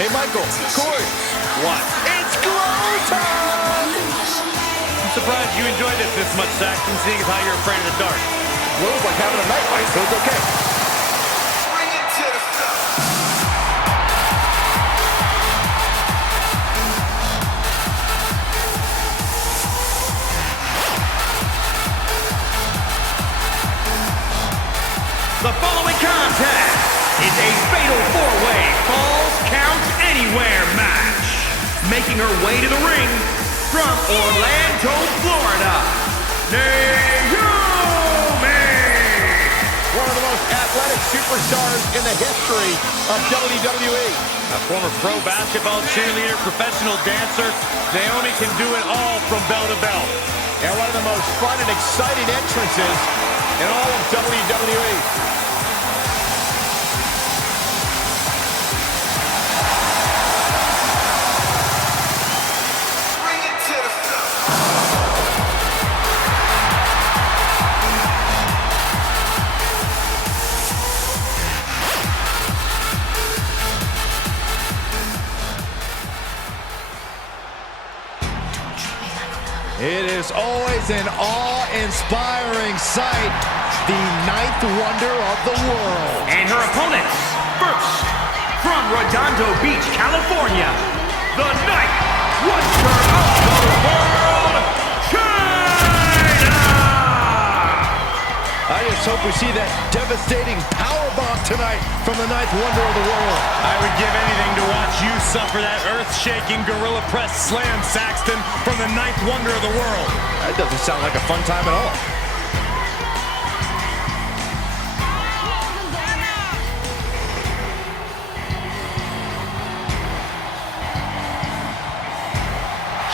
Hey, Michael, Corey. What? It's glow time! I'm surprised you enjoyed this much, Saxton, seeing as how you're afraid of the dark. Glow's like having a night light, so it's okay. Bring it to the top. The following contest is a fatal four-way Falls Count Anywhere match. Making her way to the ring from Orlando, Florida, NAOMI! One of the most athletic superstars in the history of WWE. A former pro basketball cheerleader, professional dancer, NAOMI can do it all from bell to bell. And one of the most fun and exciting entrances in all of WWE. It is always an awe-inspiring sight, the ninth wonder of the world. And her opponents, first, from Redondo Beach, California, the ninth wonder of the world, CHYNA! I just hope we see that devastating powerbomb tonight from the ninth wonder of the world. I would give anything to watch you suffer that earth-shaking gorilla press slam, Saxton, from the ninth wonder of the world. That doesn't sound like a fun time at all.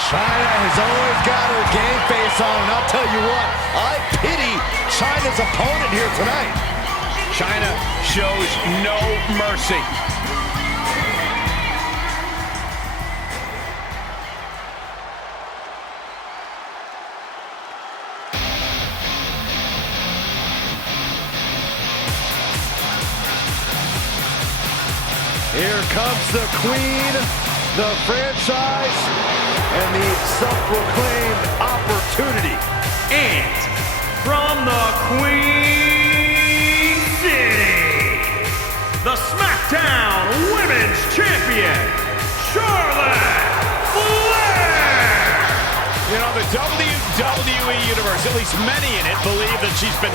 CHYNA has always got her game face on, and I'll tell you what, I pity CHYNA's opponent here tonight. CHYNA shows no mercy. Here comes the queen, the franchise, and the self-proclaimed opportunity. And from the Queen City, the SmackDown Women's Champion, Charlotte Flair! You know, the WWE Universe, at least many in it, believe that she's been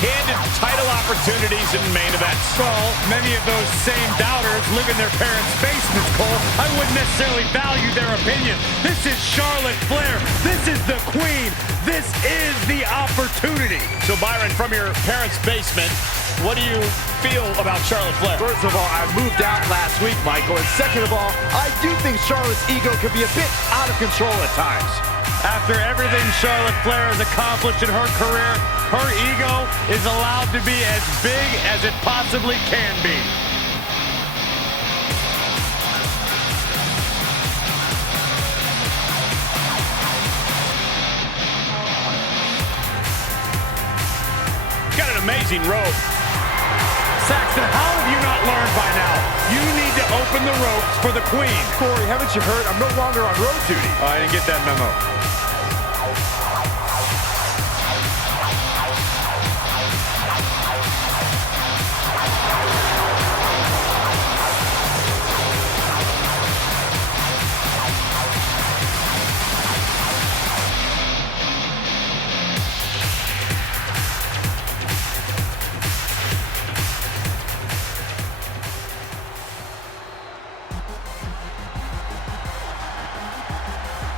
handed title opportunities in main events. Well, many of those same doubters live in their parents' basements, Cole. I wouldn't necessarily value their opinion. This is Charlotte Flair. This is the Queen. This is the opportunity. So, Byron, from your parents' basement, what do you feel about Charlotte Flair? First of all, I moved out last week, Michael. And second of all, I do think Charlotte's ego can be a bit out of control at times. After everything Charlotte Flair has accomplished in her career, her ego is allowed to be as big as it possibly can be. Got an amazing rope. Saxton, how have you not learned by now? You need to open the ropes for the Queen. Corey, haven't you heard? I'm no longer on road duty. Oh, I didn't get that memo.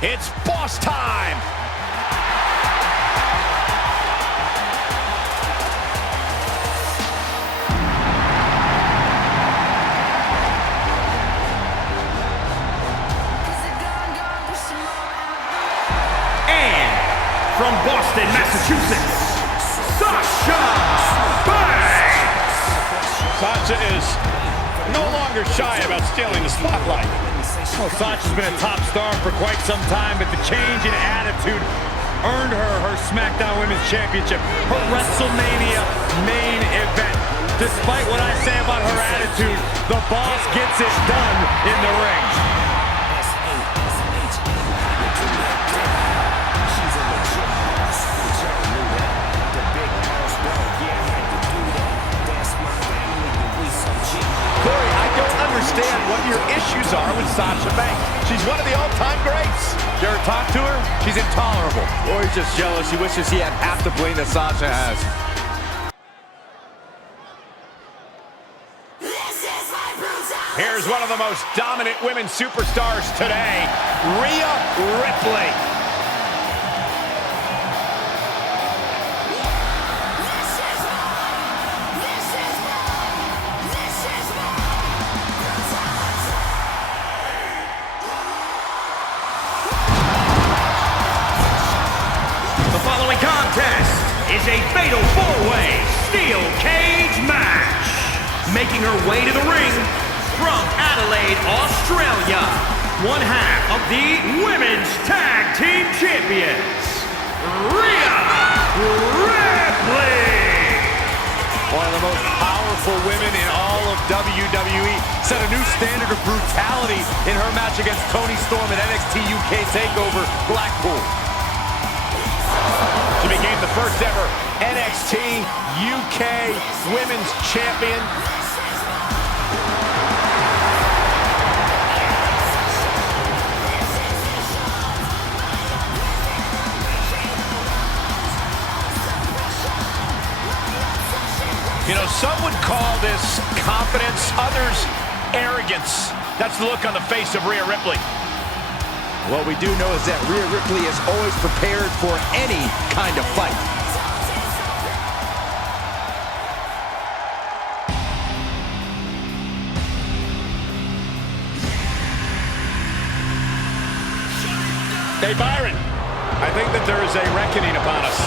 It's boss time! And from Boston, Massachusetts, SASHA! SASHA is no longer shy about stealing the spotlight. Well, Sasha's been a top star for quite some time, but the change in attitude earned her SmackDown Women's Championship, her WrestleMania main event. Despite what I say about her attitude, the boss gets it done in the ring. Corey, I don't understand what your issues are with Sasha Banks. She's one of the all-time greats. You ever talk to her? She's intolerable. Or he's just jealous. He wishes he had half the bling that Sasha has. Here's one of the most dominant women superstars today, Rhea Ripley. The following contest is a fatal four-way steel cage match. Making her way to the ring from Adelaide, Australia, one half of the Women's Tag Team Champions, Rhea Ripley. One of the most powerful women in all of WWE, set a new standard of brutality in her match against Toni Storm at NXT UK TakeOver Blackpool. She became the first ever NXT UK Women's Champion. You know, some would call this confidence, others arrogance. That's the look on the face of Rhea Ripley. What we do know is that Rhea Ripley is always prepared for any kind of fight. Hey, Byron, I think that there is a reckoning upon us.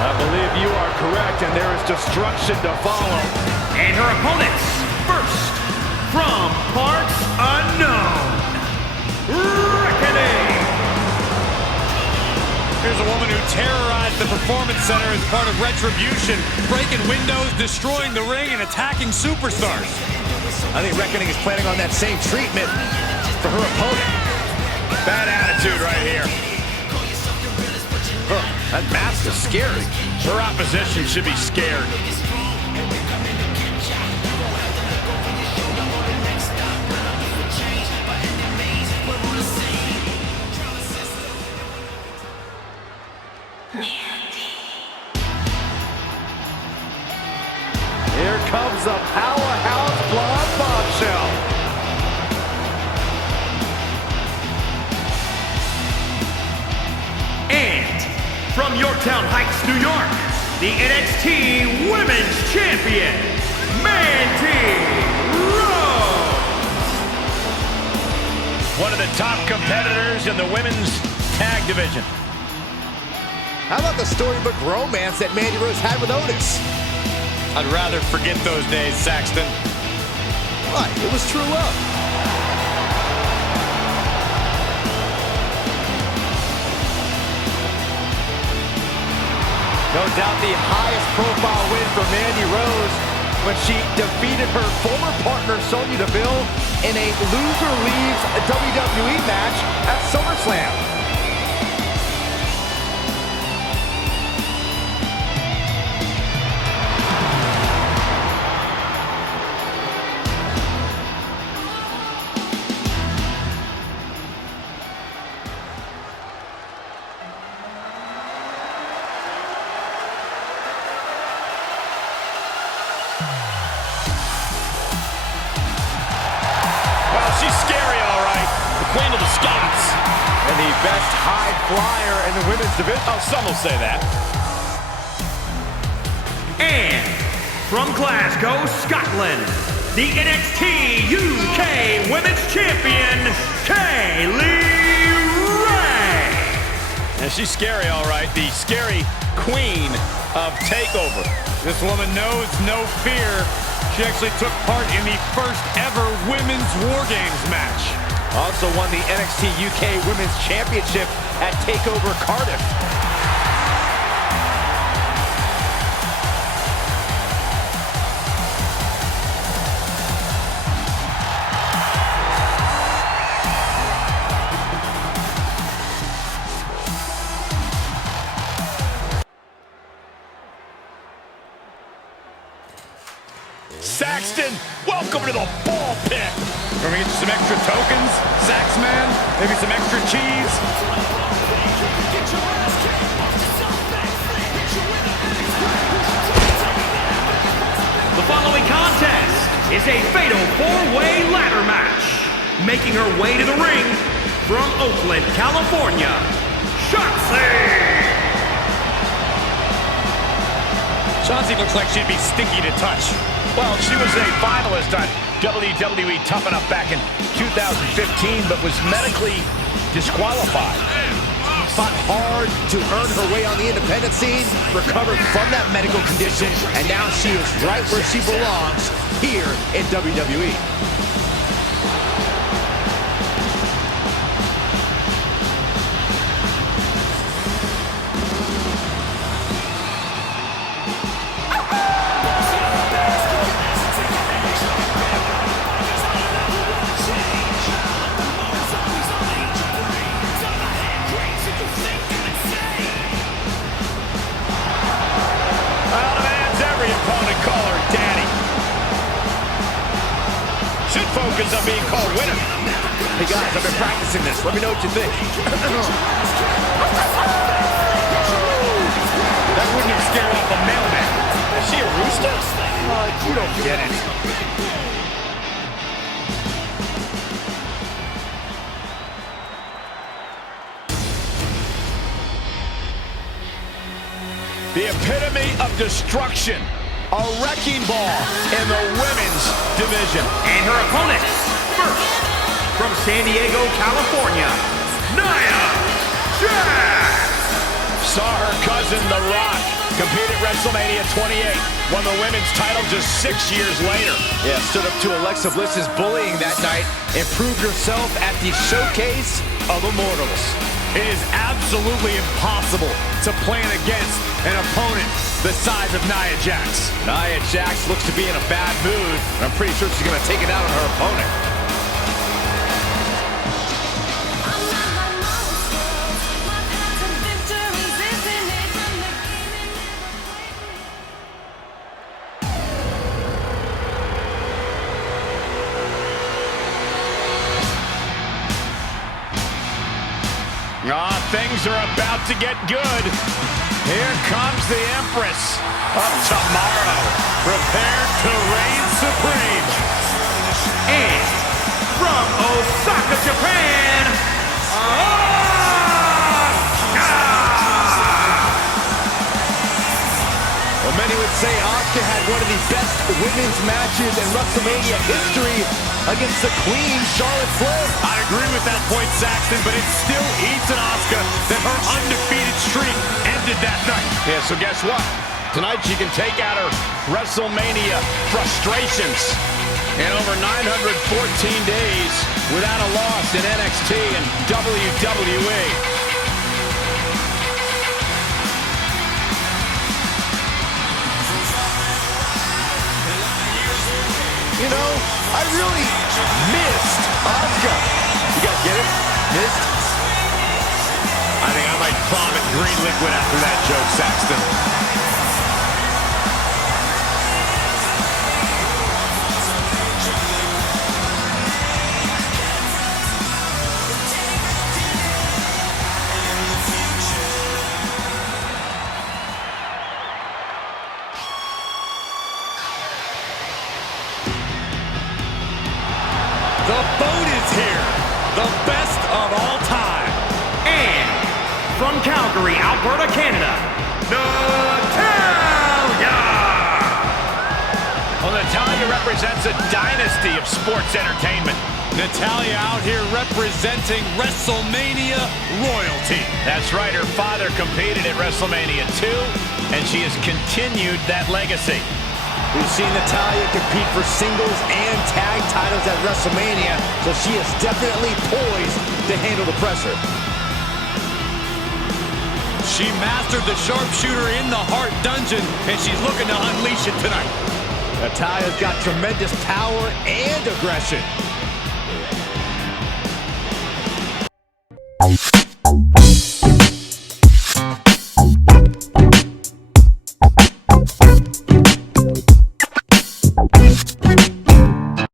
I believe you are correct, and there is destruction to follow. And her opponents, first, from parts unknown, Reckoning. Here's a woman who terrorized the Performance Center as part of Retribution, breaking windows, destroying the ring, and attacking superstars. I think Reckoning is planning on that same treatment for her opponent. Bad attitude right here. That mask is scary. Her opposition should be scared. Here comes the powerhouse blonde bombshell. And from Yorktown Heights, New York, the NXT Women's Champion, Mandy Rose. One of the top competitors in the women's tag division. How about the storybook romance that Mandy Rose had with Otis? I'd rather forget those days, Saxton. Why? It was true love. No doubt the highest profile win for Mandy Rose when she defeated her former partner Sonya Deville in a loser leaves WWE match at SummerSlam. She's scary, all right. The Queen of the Scots. And the best high flyer in the women's division. Oh, some will say that. And from Glasgow, Scotland, the NXT UK Women's Champion, Kaylee Ray. And she's scary, all right. The scary Queen of TakeOver. This woman knows no fear. She actually took part in the first ever Women's War Games match. Also won the NXT UK Women's Championship at TakeOver Cardiff. Saxton, welcome to the ball pit. We're gonna get you some extra tokens, Sax Man. Maybe some extra cheese. The following contest is a fatal four-way ladder match. Making her way to the ring from Oakland, California, SHOTZI! SHOTZI looks like she'd be sticky to touch. Well, she was a finalist on WWE Tough Enough back in 2015, but was medically disqualified. Fought hard to earn her way on the independent scene, recovered from that medical condition, and now she is right where she belongs, here in WWE. Focus on being called winner. Hey guys, I've been practicing this. Let me know what you think. That wouldn't have scared off a mailman. Is she a rooster? You don't get it. The epitome of destruction. A wrecking ball in the women's division. And her opponent, first, from San Diego, California, Nia Jax! Saw her cousin, The Rock, compete at WrestleMania 28. Won the women's title just 6 years later. Yeah, stood up to Alexa Bliss's bullying that night and proved herself at the Showcase of Immortals. It is absolutely impossible to plan against an opponent the size of Nia Jax. Nia Jax looks to be in a bad mood, and I'm pretty sure she's going to take it out on her opponent. Things are about to get good. Here comes the Empress of Tomorrow, prepared to reign supreme. And from Osaka, Japan, ASUKA! Well, many would say Asuka had one of the best women's matches in WrestleMania history against the Queen, Charlotte Flair. I agree with that point, Saxton, but it still eats an Asuka that her undefeated streak ended that night. Yeah, so guess what? Tonight she can take out her WrestleMania frustrations. In over 914 days without a loss in NXT and WWE. You know, I really missed Asuka. You guys get it? Missed? I think I might vomit green liquid after that joke, Saxton. The boat is here, the best of all time. And from Calgary, Alberta, Canada, Natalya! Well, Natalya represents a dynasty of sports entertainment. Natalya out here representing WrestleMania royalty. That's right, her father competed at WrestleMania 2, and she has continued that legacy. We've seen Natalya compete for singles and tag titles at WrestleMania, so she is definitely poised to handle the pressure. She mastered the sharpshooter in the Heart Dungeon, and she's looking to unleash it tonight. Natalya's got tremendous power and aggression.